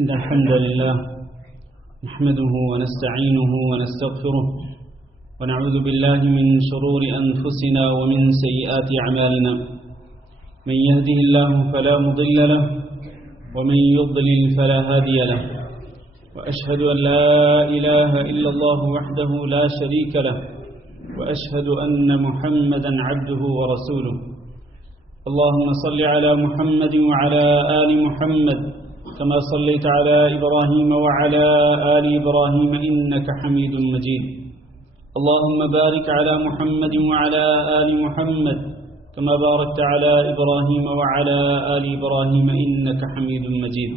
إن الحمد لله نحمده ونستعينه ونستغفره ونعوذ بالله من شرور أنفسنا ومن سيئات أعمالنا من يهده الله فلا مضل له ومن يضلل فلا هادي له وأشهد أن لا إله إلا الله وحده لا شريك له وأشهد أن محمدا عبده ورسوله اللهم صل على محمد وعلى آل محمد كما صليت على إبراهيم وعلى آل إبراهيم إنك حميد مجيد اللهم بارك على محمد وعلى آل محمد كما باركت على إبراهيم وعلى آل إبراهيم إنك حميد مجيد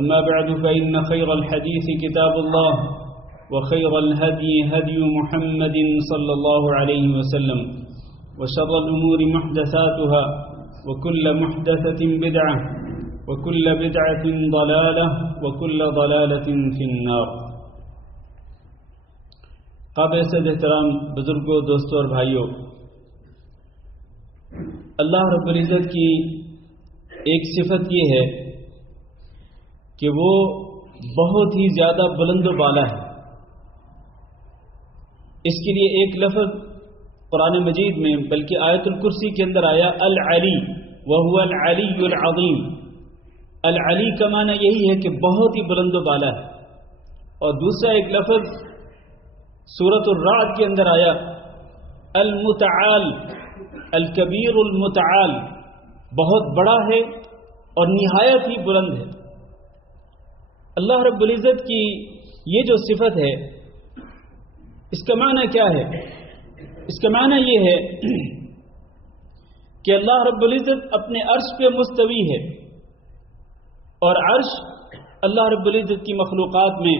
أما بعد فإن خير الحديث كتاب الله وخير الهدي هدي محمد صلى الله عليه وسلم وشر الأمور محدثاتها وكل محدثة بدعة وكل بدعة ضلالة وكل ضلالة في النار. قابل صد احترام بزرگوں، دوستوں اور بھائیوں، اللہ رب العزت کی ایک صفت یہ ہے کہ وہ بہت ہی زیادہ بلند و بالا ہے. اس کے لیے ایک لفظ قرآن مجید میں بلکہ آیت الکرسی کے اندر آیا العلی وهو العلی العظیم. العلی کا معنی یہی ہے کہ بہت ہی بلند و بالا ہے. اور دوسرا ایک لفظ سورۃ الرعد کے اندر آیا المتعال الکبیر المتعال، بہت بڑا ہے اور نہایت ہی بلند ہے. اللہ رب العزت کی یہ جو صفت ہے اس کا معنی کیا ہے؟ اس کا معنی یہ ہے کہ اللہ رب العزت اپنے عرش پہ مستوی ہے، اور عرش اللہ رب العزت کی مخلوقات میں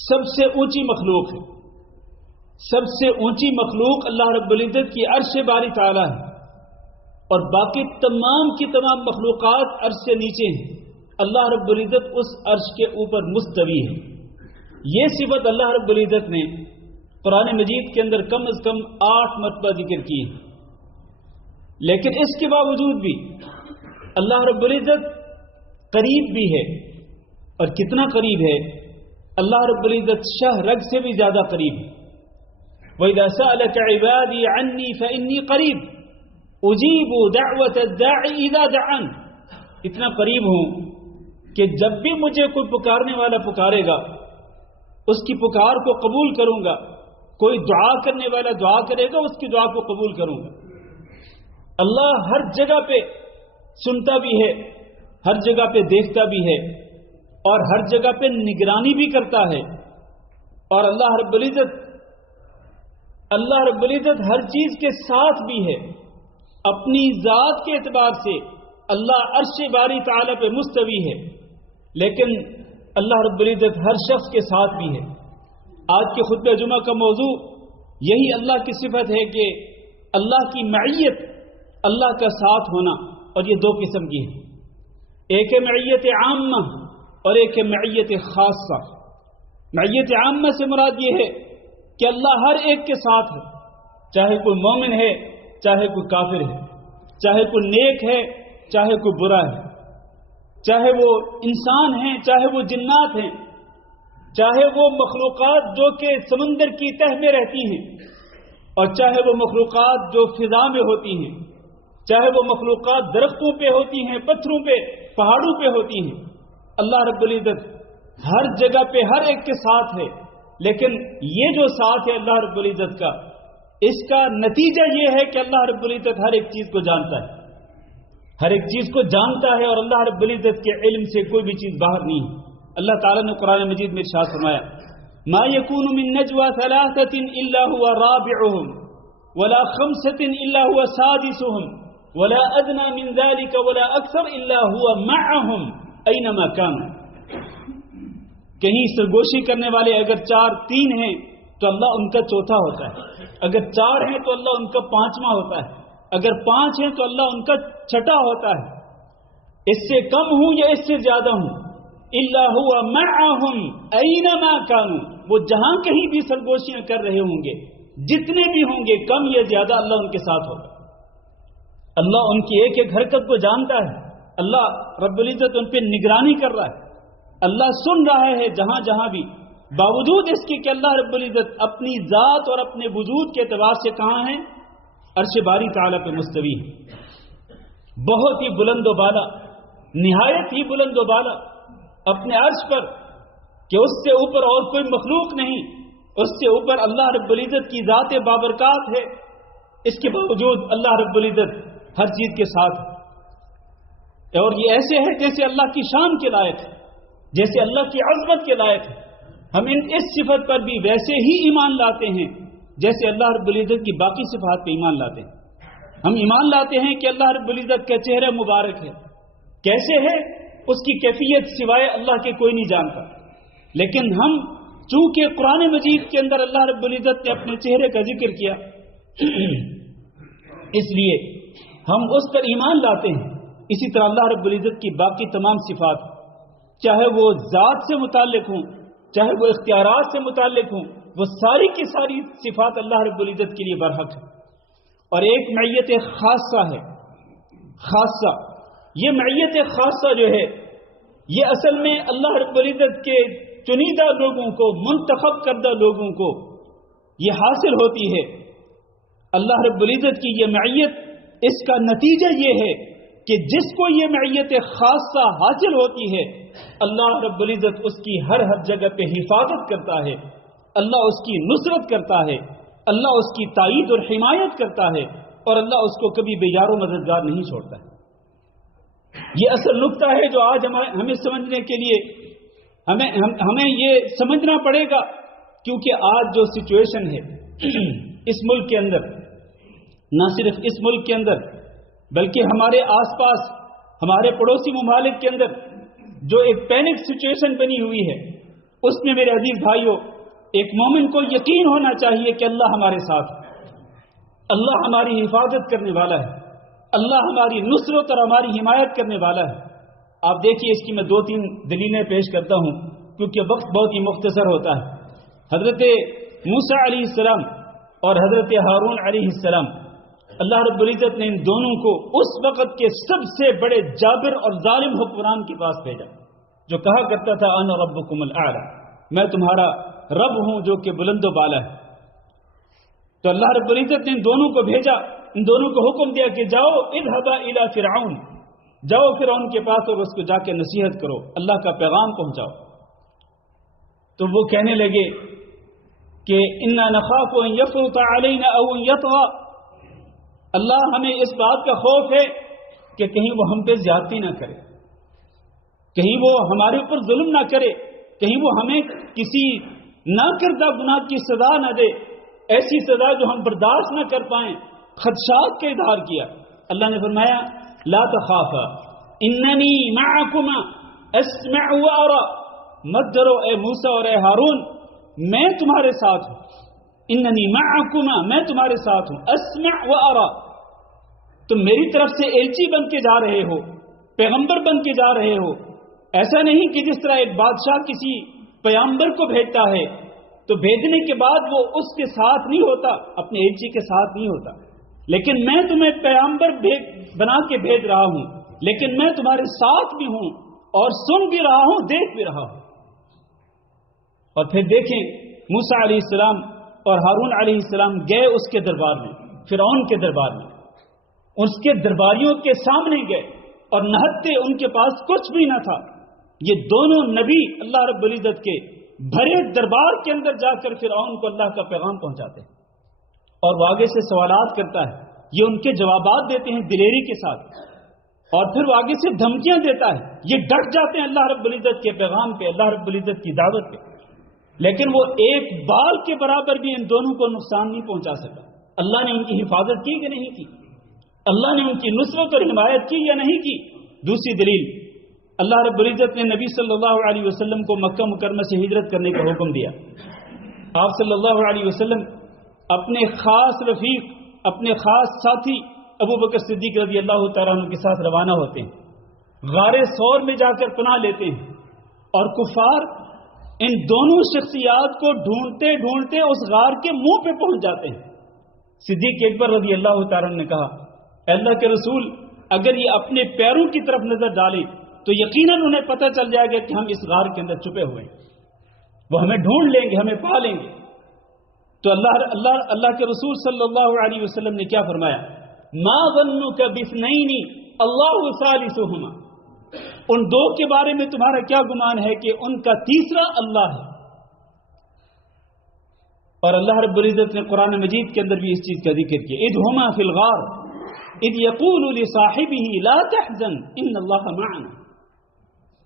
سب سے اونچی مخلوق ہے. سب سے اونچی مخلوق اللہ رب العزت کی عرش باری تعالی ہے، اور باقی تمام کی تمام مخلوقات عرش سے نیچے ہیں. اللہ رب العزت اس عرش کے اوپر مستوی ہے. یہ صفت اللہ رب العزت نے قرآن مجید کے اندر کم از کم 8 مرتبہ ذکر کی ہے. لیکن اس کے باوجود بھی اللہ رب العزت قریب بھی ہے. اور کتنا قریب ہے؟ اللہ رب العزت شہ رگ سے بھی زیادہ قریب ہے. وَإِذَا سَأَلَكَ عِبَادِي عَنِّي فَإِنِّي قَرِيبٌ أُجِيبُ دَعْوَةَ الدَّاعِ إِذَا دَعَانِ. اتنا قریب ہوں کہ جب بھی مجھے کوئی پکارنے والا پکارے گا اس کی پکار کو قبول کروں گا. کوئی دعا کرنے والا دعا کرے گا اس کی دعا کو قبول کروں گا. اللہ ہر جگہ پہ سنتا بھی ہے، ہر جگہ پہ دیکھتا بھی ہے، اور ہر جگہ پہ نگرانی بھی کرتا ہے. اور اللہ رب العزت ہر چیز کے ساتھ بھی ہے. اپنی ذات کے اعتبار سے اللہ عرش باری تعالی پہ مستوی ہے، لیکن اللہ رب العزت ہر شخص کے ساتھ بھی ہے. آج کے خطبہ جمعہ کا موضوع یہی اللہ کی صفت ہے کہ اللہ کی معیت، اللہ کا ساتھ ہونا. اور یہ 2 قسم کی ہے، ایک ہے معیت عامہ اور ایک ہے معیت خاصہ. معیت عامہ سے مراد یہ ہے کہ اللہ ہر ایک کے ساتھ ہے، چاہے کوئی مومن ہے، چاہے کوئی کافر ہے، چاہے کوئی نیک ہے، چاہے کوئی برا ہے، چاہے وہ انسان ہیں، چاہے وہ جنات ہیں، چاہے وہ مخلوقات جو کہ سمندر کی تہ میں رہتی ہیں، اور چاہے وہ مخلوقات جو فضا میں ہوتی ہیں، چاہے وہ مخلوقات درختوں پہ ہوتی ہیں، پتھروں پہ، پہاڑوں پہ ہوتی ہیں. اللہ رب العزت ہر جگہ پہ ہر ایک کے ساتھ ہے. لیکن یہ جو ساتھ ہے اللہ رب العزت کا، اس کا نتیجہ یہ ہے کہ اللہ رب العزت ہر ایک چیز کو جانتا ہے، ہر ایک چیز کو جانتا ہے، اور اللہ رب العزت کے علم سے کوئی بھی چیز باہر نہیں ہے. اللہ تعالیٰ نے قرآن مجید میں ارشاد فرمایا ما يكون من نجوى 3 إلا هو رابعهم ولا 5 إلا هو سادسهم ولا أدنى من ذلك ولا أكثر إلا هو معهم أينما كانوا. کہیں سرگوشی کرنے والے اگر 3 ہیں تو اللہ ان کا چوتھا ہوتا ہے، اگر 4 ہیں تو اللہ ان کا 5واں ہوتا ہے، اگر 5 ہیں تو اللہ ان کا 6واں ہوتا ہے. اس سے کم ہوں یا اس سے زیادہ ہوں، الا هو معهم اينما كانوا، وہ جہاں کہیں بھی سرگوشیاں کر رہے ہوں گے، جتنے بھی ہوں گے، کم یا زیادہ، اللہ ان کے ساتھ ہوگا. اللہ ان کی ایک ایک حرکت کو جانتا ہے، اللہ رب العزت ان پہ نگرانی کر رہا ہے، اللہ سن رہا ہے جہاں جہاں بھی، باوجود اس کے کہ اللہ رب العزت اپنی ذات اور اپنے وجود کے اعتبار سے کہاں ہیں؟ عرش باری تعالیٰ پہ مستوی ہے، بہت ہی بلند و بالا، نہایت ہی بلند و بالا اپنے عرش پر، کہ اس سے اوپر اور کوئی مخلوق نہیں، اس سے اوپر اللہ رب العزت کی ذات بابرکات ہے، اس کے باوجود اللہ رب العزت ہر چیز کے ساتھ ہے، اور یہ ایسے ہے جیسے اللہ کی شان کے لائق ہے، جیسے اللہ کی عظمت کے لائق ہے۔ ہم اس صفت پر بھی ویسے ہی ایمان لاتے ہیں جیسے اللہ رب العزت کی باقی صفات پہ ایمان لاتے ہیں۔ ہم ایمان لاتے ہیں کہ اللہ رب العزت کا چہرہ مبارک ہے، کیسے ہے اس کی کیفیت سوائے اللہ کے کوئی نہیں جانتا، لیکن ہم چونکہ قرآن مجید کے اندر اللہ رب العزت نے اپنے چہرے کا ذکر کیا اس لیے ہم اس پر ایمان لاتے ہیں۔ اسی طرح اللہ رب العزت کی باقی تمام صفات، چاہے وہ ذات سے متعلق ہوں، چاہے وہ اختیارات سے متعلق ہوں، وہ ساری کی ساری صفات اللہ رب العزت کے لیے برحق ہے۔ اور ایک معیت خاصہ ہے، خاصہ، یہ معیت خاصہ جو ہے یہ اصل میں اللہ رب العزت کے چنیدہ لوگوں کو، منتخب کردہ لوگوں کو یہ حاصل ہوتی ہے۔ اللہ رب العزت کی یہ معیت، اس کا نتیجہ یہ ہے کہ جس کو یہ معیت خاصہ حاصل ہوتی ہے، اللہ رب العزت اس کی ہر جگہ پہ حفاظت کرتا ہے، اللہ اس کی نصرت کرتا ہے، اللہ اس کی تائید اور حمایت کرتا ہے، اور اللہ اس کو کبھی بے یار و مددگار نہیں چھوڑتا ہے۔ یہ اصل نقطہ ہے جو آج ہمیں سمجھنے کے لیے ہمیں یہ سمجھنا پڑے گا، کیونکہ آج جو سچویشن ہے اس ملک کے اندر، نہ صرف اس ملک کے اندر بلکہ ہمارے آس پاس، ہمارے پڑوسی ممالک کے اندر جو ایک پینک سچویشن بنی ہوئی ہے، اس میں میرے عزیز بھائیوں، ایک مومن کو یقین ہونا چاہیے کہ اللہ ہمارے ساتھ ہے، اللہ ہماری حفاظت کرنے والا ہے، اللہ ہماری نصرت اور ہماری حمایت کرنے والا ہے۔ آپ دیکھیے، اس کی میں 2-3 دلیلیں پیش کرتا ہوں کیونکہ وقت بہت ہی مختصر ہوتا ہے۔ حضرت موسیٰ علیہ السلام اور حضرت ہارون علیہ السلام، اللہ رب العزت نے ان دونوں کو اس وقت کے سب سے بڑے جابر اور ظالم حکمران کے پاس بھیجا، جو کہا کرتا تھا انا ربکم الاعلی، میں تمہارا رب ہوں جو کہ بلند و بالا ہے۔ تو اللہ رب العزت نے ان دونوں کو بھیجا، ان دونوں کو حکم دیا کہ جاؤ اذهبا الى فرعون، جاؤ فرعون کے پاس اور اس کو جا کے نصیحت کرو، اللہ کا پیغام پہنچاؤ۔ تو وہ کہنے لگے کہ انا نخاف ان يفرط علينا او ان يطغى، اللہ ہمیں اس بات کا خوف ہے کہ کہیں وہ ہم پہ زیادتی نہ کرے، کہیں وہ ہمارے اوپر ظلم نہ کرے، کہیں وہ ہمیں کسی نہ کردہ گناہ کی سزا نہ دے، ایسی سزا جو ہم برداشت نہ کر پائیں۔ خدشات کا اظہار کیا۔ اللہ نے فرمایا لا تخافا اننی معکما اسمع وارا، مت ڈرو اے موسیٰ اور اے ہارون، میں تمہارے ساتھ ہوں، اننی معکما، میں تمہارے ساتھ ہوں، اسمع وارا، تم میری طرف سے ایلچی بن کے جا رہے ہو، پیغمبر بن کے جا رہے ہو۔ ایسا نہیں کہ جس طرح ایک بادشاہ کسی پیغمبر کو بھیجتا ہے تو بھیجنے کے بعد وہ اس کے ساتھ نہیں ہوتا، اپنے ایلچی کے ساتھ نہیں ہوتا، لیکن میں تمہیں پیغمبر بنا کے بھیج رہا ہوں، لیکن میں تمہارے ساتھ بھی ہوں اور سن بھی رہا ہوں، دیکھ بھی رہا ہوں۔ اور پھر دیکھیں موسیٰ علیہ السلام اور ہارون علیہ السلام گئے اس کے دربار میں، فرعون کے دربار میں، اس کے درباریوں کے سامنے گئے اور نہتے ان کے پاس کچھ بھی نہ تھا۔ یہ دونوں نبی اللہ رب العزت کے بھرے دربار کے اندر جا کر فرعون کو اللہ کا پیغام پہنچاتے ہیں، اور وہ آگے سے سوالات کرتا ہے، یہ ان کے جوابات دیتے ہیں دلیری کے ساتھ، اور پھر وہ آگے سے دھمکیاں دیتا ہے، یہ ڈٹ جاتے ہیں اللہ رب العزت کے پیغام پہ، اللہ رب العزت کی دعوت پہ، لیکن وہ ایک بال کے برابر بھی ان دونوں کو نقصان نہیں پہنچا سکا۔ اللہ نے ان کی حفاظت کی کہ نہیں کی؟ اللہ نے ان کی نصرت اور حمایت کی یا نہیں کی؟ دوسری دلیل، اللہ رب العزت نے نبی صلی اللہ علیہ وسلم کو مکہ مکرمہ سے ہجرت کرنے کا حکم دیا۔ آپ صلی اللہ علیہ وسلم اپنے خاص رفیق، اپنے خاص ساتھی ابو بکر صدیق رضی اللہ تعالیٰ عنہ کے ساتھ روانہ ہوتے ہیں، غار ثور میں جا کر پناہ لیتے ہیں، اور کفار ان دونوں شخصیات کو ڈھونڈتے ڈھونڈتے اس غار کے منہ پہ پہنچ جاتے ہیں۔ صدیق اکبر رضی اللہ تعالیٰ عنہ نے کہا، اے اللہ کے رسول، اگر یہ اپنے پیروں کی طرف نظر ڈالیں تو یقیناً انہیں پتہ چل جائے گا کہ ہم اس غار کے اندر چھپے ہوئے ہیں، وہ ہمیں ڈھونڈ لیں گے، ہمیں پا لیں گے۔ تو اللہ کے رسول صلی اللہ علیہ وسلم نے کیا فرمایا؟ ما ظنک باثنین اللہ ثالثہما، ان دو کے بارے میں تمہارا کیا گمان ہے کہ ان کا تیسرا اللہ ہے۔ اور اللہ رب العزت نے قرآن مجید کے اندر بھی اس چیز کا ذکر کیا، اذ ہما فی الغار اذ یقول لصاحبہ لا تحزن ان اللہ معنا۔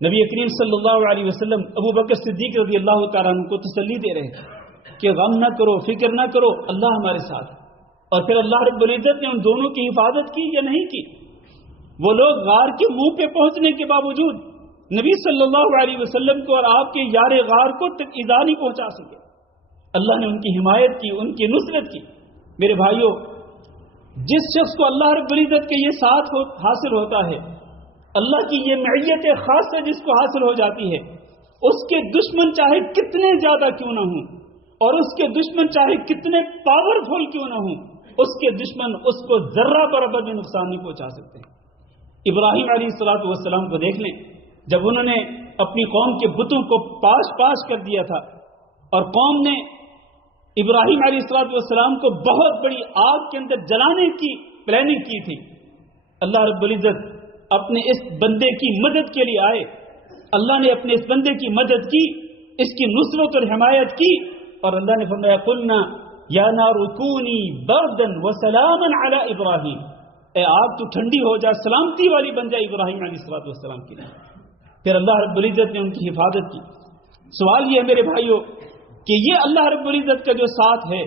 نبی کریم صلی اللہ علیہ وسلم ابو بکر صدیق رضی اللہ تعالیٰ عنہ کو تسلی دے رہے ہیں کہ غم نہ کرو، فکر نہ کرو، اللہ ہمارے ساتھ۔ اور پھر اللہ رب العزت نے ان دونوں کی حفاظت کی یا نہیں کی؟ وہ لوگ غار کے منہ پہ پہنچنے کے باوجود نبی صلی اللہ علیہ وسلم کو اور آپ کے یار غار کو تک ایذا نہیں پہنچا سکے۔ اللہ نے ان کی حمایت کی، ان کی نصرت کی۔ میرے بھائیوں، جس شخص کو اللہ رب العزت کے یہ ساتھ حاصل ہوتا ہے، اللہ کی یہ معیت خاصہ جس کو حاصل ہو جاتی ہے، اس کے دشمن چاہے کتنے زیادہ کیوں نہ ہوں، اور اس کے دشمن چاہے کتنے پاورفل کیوں نہ ہوں، اس کے دشمن اس کو ذرہ برابر بھی نقصان نہیں پہنچا سکتے۔ ابراہیم علیہ السلام کو دیکھ لیں، جب انہوں نے اپنی قوم کے بتوں کو پاش کر دیا تھا اور قوم نے ابراہیم علیہ السلام کو بہت بڑی آگ کے اندر جلانے کی پلاننگ کی تھی، اللہ رب العزت اپنے اس بندے کی مدد کے لیے آئے، اللہ نے اپنے اس بندے کی مدد کی، اس کی نصرت اور حمایت کی، اور اللہ نے فرمایا قلنا یا نار کونی بردا وسلاما علی ابراہیم، اے آگ تو ٹھنڈی ہو جا، سلامتی والی بن جائے ابراہیم علیہ السلام کے لیے۔ پھر اللہ رب العزت نے ان کی حفاظت کی۔ سوال یہ ہے میرے بھائیوں کہ یہ اللہ رب العزت کا جو ساتھ ہے،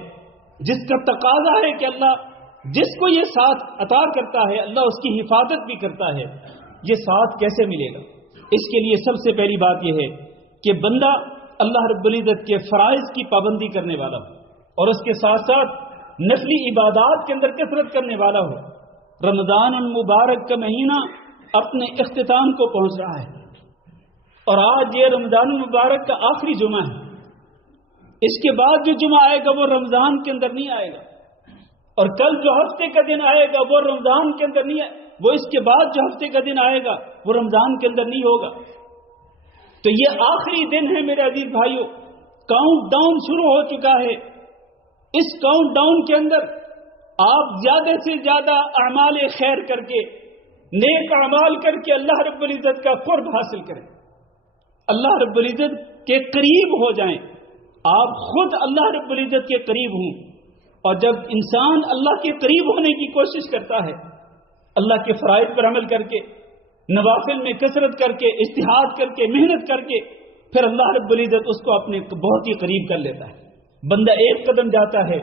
جس کا تقاضا ہے کہ اللہ جس کو یہ ساتھ عطا کرتا ہے اللہ اس کی حفاظت بھی کرتا ہے، یہ ساتھ کیسے ملے گا؟ اس کے لیے سب سے پہلی بات یہ ہے کہ بندہ اللہ رب العزت کے فرائض کی پابندی کرنے والا ہو، اور اس کے ساتھ ساتھ نفلی عبادات کے اندر کثرت کرنے والا ہو۔ رمضان المبارک کا مہینہ اپنے اختتام کو پہنچ رہا ہے، اور آج یہ رمضان المبارک کا آخری جمعہ ہے۔ اس کے بعد جو جمعہ آئے گا وہ رمضان کے اندر نہیں آئے گا، اور کل جو ہفتے کا دن آئے گا وہ رمضان کے اندر نہیں وہ اس کے بعد جو ہفتے کا دن آئے گا وہ رمضان کے اندر نہیں ہوگا۔ تو یہ آخری دن ہے میرے عزیز بھائیوں، کاؤنٹ ڈاؤن شروع ہو چکا ہے۔ اس کاؤنٹ ڈاؤن کے اندر آپ زیادہ سے زیادہ اعمال خیر کر کے، نیک اعمال کر کے اللہ رب العزت کا قرب حاصل کریں، اللہ رب العزت کے قریب ہو جائیں، آپ خود اللہ رب العزت کے قریب ہوں۔ اور جب انسان اللہ کے قریب ہونے کی کوشش کرتا ہے، اللہ کے فرائض پر عمل کر کے، نوافل میں کثرت کر کے، اجتہاد کر کے، محنت کر کے، پھر اللہ رب العزت اس کو اپنے بہت ہی قریب کر لیتا ہے۔ بندہ ایک قدم جاتا ہے،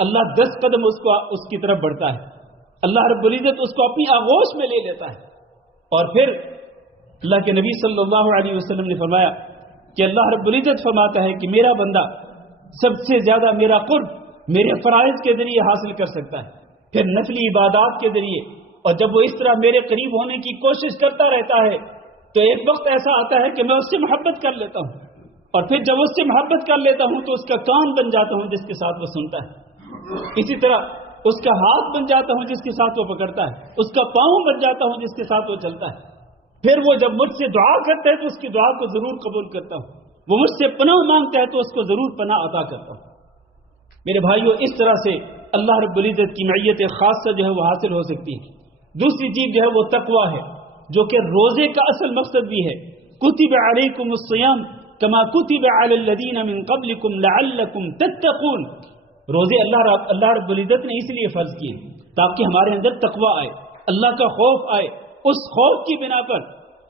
اللہ 10 قدم اس کی طرف بڑھتا ہے، اللہ رب العزت اس کو اپنی آغوش میں لے لیتا ہے۔ اور پھر اللہ کے نبی صلی اللہ علیہ وسلم نے فرمایا کہ اللہ رب العزت فرماتا ہے کہ میرا بندہ سب سے زیادہ میرا قرب میرے فرائض کے ذریعے حاصل کر سکتا ہے، پھر نفلی عبادات کے ذریعے، اور جب وہ اس طرح میرے قریب ہونے کی کوشش کرتا رہتا ہے تو ایک وقت ایسا آتا ہے کہ میں اس سے محبت کر لیتا ہوں، اور پھر جب اس سے محبت کر لیتا ہوں تو اس کا کان بن جاتا ہوں جس کے ساتھ وہ سنتا ہے، اسی طرح اس کا ہاتھ بن جاتا ہوں جس کے ساتھ وہ پکڑتا ہے، اس کا پاؤں بن جاتا ہوں جس کے ساتھ وہ چلتا ہے۔ پھر وہ جب مجھ سے دعا کرتا ہے تو اس کی دعا کو ضرور قبول کرتا ہوں، وہ مجھ سے پناہ مانگتا ہے تو اس کو ضرور پناہ عطا کرتا ہوں۔ میرے بھائیوں، اس طرح سے اللہ رب العزت کی معیت خاصہ جو ہے وہ حاصل ہو سکتی ہے۔ دوسری چیز جو ہے وہ تقوی ہے، جو کہ روزے کا اصل مقصد بھی ہے۔ کتب علیکم الصیام کما کتب علی الذین من قبلکم لعلکم تتقون، روزے اللہ رب العزت نے اس لیے فرض کیے تاکہ ہمارے اندر تقوی آئے، اللہ کا خوف آئے، اس خوف کی بنا پر،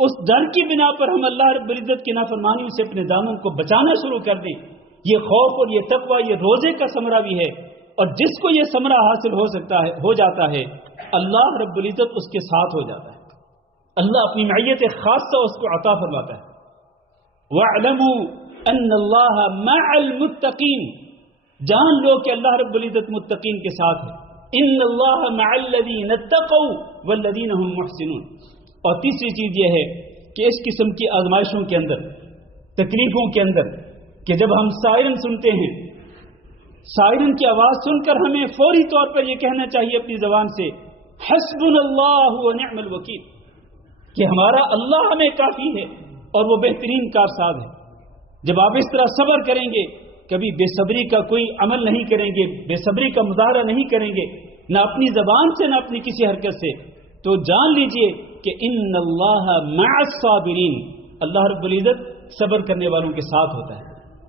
اس ڈر کی بنا پر ہم اللہ رب العزت کی نافرمانیوں سے اپنے دامن کو بچانا شروع کر دیں۔ یہ خوف اور یہ تقوی یہ روزے کا ثمرہ بھی ہے، اور جس کو یہ ثمرہ حاصل ہو جاتا ہے اللہ رب العزت اس کے ساتھ ہو جاتا ہے، اللہ اپنی معیت خاصہ اس کو عطا فرماتا ہے۔ وَاعْلَمُوا أَنَّ اللَّهَ مَعَ الْمُتَّقِينَ، جان لو کہ اللہ رب العزت متقین کے ساتھ ہے۔ إِنَّ اللَّهَ مَعَ الَّذِينَ اتَّقَوْا وَالَّذِينَ هُمْ مُحْسِنُونَ۔ اور تیسری چیز یہ ہے کہ اس قسم کی آزمائشوں کے اندر، تکلیفوں کے اندر، کہ جب ہم سائرن سنتے ہیں، سائرن کی آواز سن کر ہمیں فوری طور پر یہ کہنا چاہیے اپنی زبان سے حسبنا اللہ ونعم الوکیل، کہ ہمارا اللہ ہمیں کافی ہے اور وہ بہترین کارساز ہے۔ جب آپ اس طرح صبر کریں گے، کبھی بے صبری کا کوئی عمل نہیں کریں گے، بے صبری کا مظاہرہ نہیں کریں گے، نہ اپنی زبان سے نہ اپنی کسی حرکت سے، تو جان لیجئے کہ ان اللہ مع الصابرین، اللہ رب العزت صبر کرنے والوں کے ساتھ ہوتا ہے۔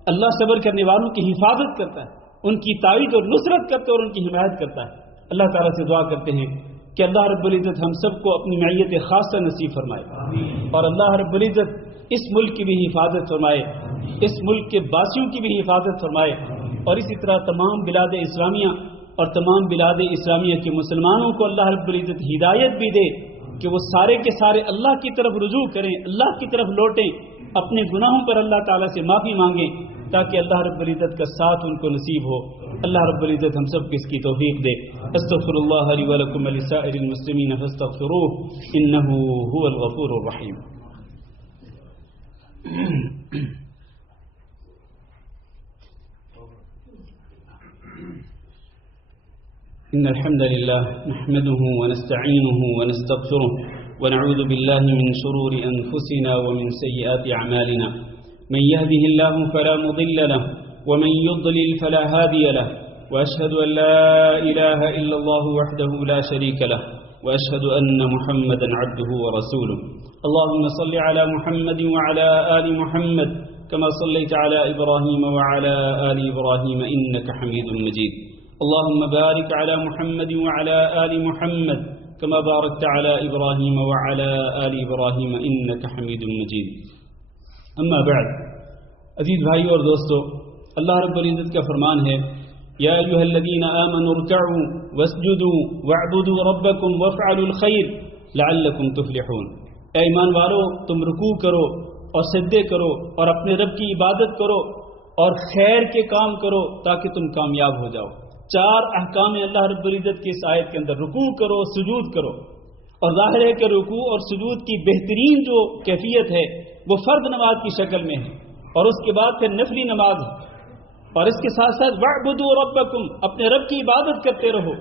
اللہ صبر کرنے والوں کی حفاظت کرتا ہے، ان کی تائید اور نصرت کرتا ہے اور ان کی حمایت کرتا ہے۔ اللہ تعالیٰ سے دعا کرتے ہیں کہ اللہ رب العزت ہم سب کو اپنی معیت خاصہ نصیب فرمائے، اور اللہ رب العزت اس ملک کی بھی حفاظت فرمائے، اس ملک کے باسیوں کی بھی حفاظت فرمائے، اور اسی طرح تمام بلاد اسلامیہ اور تمام بلاد اسلامیہ کے مسلمانوں کو اللہ رب العزت ہدایت بھی دے کہ وہ سارے کے سارے اللہ کی طرف رجوع کریں، اللہ کی طرف لوٹیں، اپنے گناہوں پر اللہ تعالیٰ سے معافی مانگیں، تاکہ اللہ رب العزت کا ساتھ ان کو نصیب ہو۔ اللہ رب العزت ہم سب کو اس کی توفیق دے۔ استغفر اللہ لی ولکم ولسائر المسلمین فاستغفروہ انہ هو الغفور الرحیم۔ إن الحمد لله نحمده ونستعينه ونستغفره ونعوذ بالله من شرور أنفسنا ومن سيئات أعمالنا، من يهده الله فلا مضل له ومن يضلل فلا هادي له، وأشهد أن لا إله إلا الله وحده لا شريك له، وأشهد أن محمدا عبده ورسوله۔ اللهم صل على محمد وعلى آل محمد كما صليت على إبراهيم وعلى آل إبراهيم إنك حميد مجيد۔ اللهم بارك على محمد وعلى آل محمد كما باركت على إبراهيم وعلى آل إبراهيم إنك حميد مجيد۔ اما بعد، عزیز بھائیو اور دوستو، اللہ رب العزت کا فرمان ہے یا ایھا الذین آمنوا ارکعوا واسجدوا واعبدوا ربکم وافعلوا الخیر لعلکم تفلحون۔ اے ایمان والو، تم رکوع کرو اور سجدے کرو اور اپنے رب کی عبادت کرو اور خیر کے کام کرو تاکہ تم کامیاب ہو جاؤ۔ چار احکام اللہ رب العزت کی اس آیت کے اندر، رکوع کرو، سجود کرو، اور ظاہر ہے کہ رکوع اور سجود کی بہترین جو کیفیت ہے وہ فرض نماز کی شکل میں ہے، اور اس کے بعد پھر نفلی نماز ہے، اور اس کے ساتھ ساتھ وَاعْبُدُوا رَبَّكُمْ، اپنے رب کی عبادت کرتے رہو۔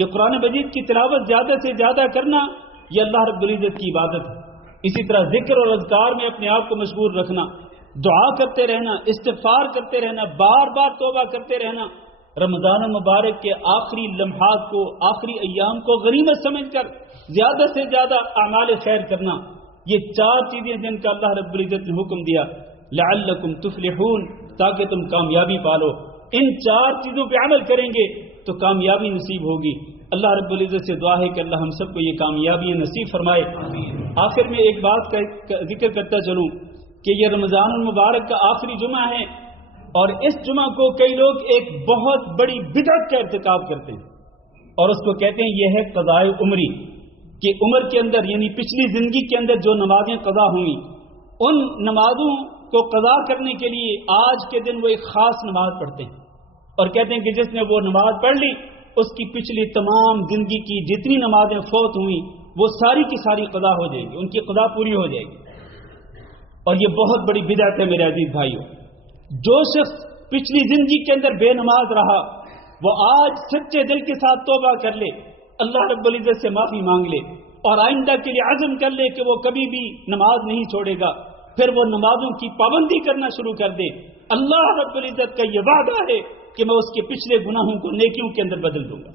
یہ قرآن مجید کی تلاوت زیادہ سے زیادہ کرنا یہ اللہ رب العزت کی عبادت ہے۔ اسی طرح ذکر اور اذکار میں اپنے آپ کو مشغول رکھنا، دعا کرتے رہنا، استغفار کرتے رہنا، بار بار توبہ کرتے رہنا، رمضان المبارک کے آخری لمحات کو، آخری ایام کو غنیمت سمجھ کر زیادہ سے زیادہ اعمال خیر کرنا، یہ چار چیزیں جن کا اللہ رب العزت نے حکم دیا لعلکم تفلحون، تاکہ تم کامیابی پالو۔ ان چار چیزوں پہ عمل کریں گے تو کامیابی نصیب ہوگی۔ اللہ رب العزت سے دعا ہے کہ اللہ ہم سب کو یہ کامیابی نصیب فرمائے۔ آخر میں ایک بات کا ذکر کرتا چلوں کہ یہ رمضان المبارک کا آخری جمعہ ہے، اور اس جمعہ کو کئی لوگ ایک بہت بڑی بدعت کا ارتکاب کرتے ہیں، اور اس کو کہتے ہیں یہ ہے قضاء عمری، کہ عمر کے اندر یعنی پچھلی زندگی کے اندر جو نمازیں قضا ہوئیں ان نمازوں کو قضا کرنے کے لیے آج کے دن وہ ایک خاص نماز پڑھتے ہیں، اور کہتے ہیں کہ جس نے وہ نماز پڑھ لی اس کی پچھلی تمام زندگی کی جتنی نمازیں فوت ہوئیں وہ ساری کی ساری قضا ہو جائیں گی، ان کی قضا پوری ہو جائے گی۔ اور یہ بہت بڑی بدعت ہے میرے عزیز بھائیوں۔ جو شخص پچھلی زندگی کے اندر بے نماز رہا وہ آج سچے دل کے ساتھ توبہ کر لے، اللہ رب العزت سے معافی مانگ لے، اور آئندہ کے لیے عزم کر لے کہ وہ کبھی بھی نماز نہیں چھوڑے گا، پھر وہ نمازوں کی پابندی کرنا شروع کر دے، اللہ رب العزت کا یہ وعدہ ہے کہ میں اس کے پچھلے گناہوں کو نیکیوں کے اندر بدل دوں گا۔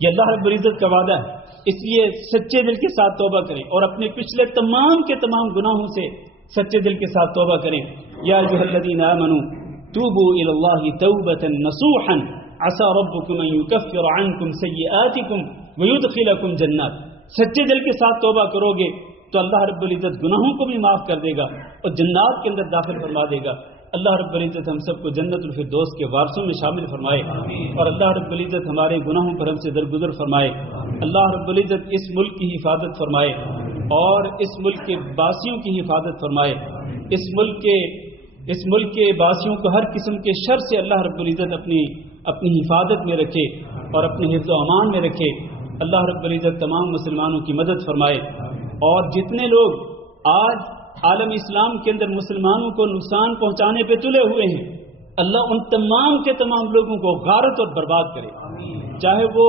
یہ اللہ رب العزت کا وعدہ ہے، اس لیے سچے دل کے ساتھ توبہ کریں اور اپنے پچھلے تمام کے تمام گناہوں سے سچے دل کے ساتھ توبہ کریں۔ یا ایھا الذین آمنوا توبوا الی اللہ توبۃ نصوحا عسى ربکم ان یکفر عنکم سیئاتکم ویدخلکم جنات۔ سچے دل کے ساتھ توبہ کرو گے تو اللہ رب العزت گناہوں کو بھی معاف کر دے گا اور جنات کے اندر داخل فرما دے گا۔ اللہ رب العزت ہم سب کو جنت الفردوس کے وارثوں میں شامل فرمائے، اور اللہ رب العزت ہمارے گناہوں پر ہم سے درگزر فرمائے۔ اللہ رب العزت اس ملک کی حفاظت فرمائے اور اس ملک کے باسیوں کی حفاظت فرمائے۔ اس ملک کے باسیوں کو ہر قسم کے شر سے اللہ رب العزت اپنی حفاظت میں رکھے اور اپنے حفظ و امان میں رکھے۔ اللہ رب العزت تمام مسلمانوں کی مدد فرمائے، اور جتنے لوگ آج عالم اسلام کے اندر مسلمانوں کو نقصان پہنچانے پہ تلے ہوئے ہیں، اللہ ان تمام کے تمام لوگوں کو غارت اور برباد کرے، چاہے وہ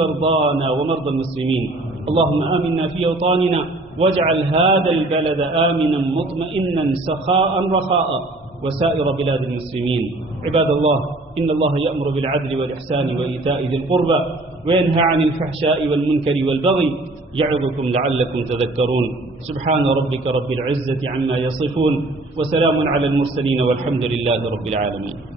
مرضانا ومرضى المسلمين। اللهم آمنا في أوطاننا واجعل هذا البلد آمنا مطمئنا سخاء رخاء وسائر بلاد المسلمين. عباد الله، إن الله يأمر بالعدل والإحسان وإيتاء ذي القربى وينهى عن الفحشاء والمنكر والبغي يعظكم لعلكم تذكرون. سبحان ربك رب العزة عما يصفون وسلام على المرسلين والحمد لله رب العالمين.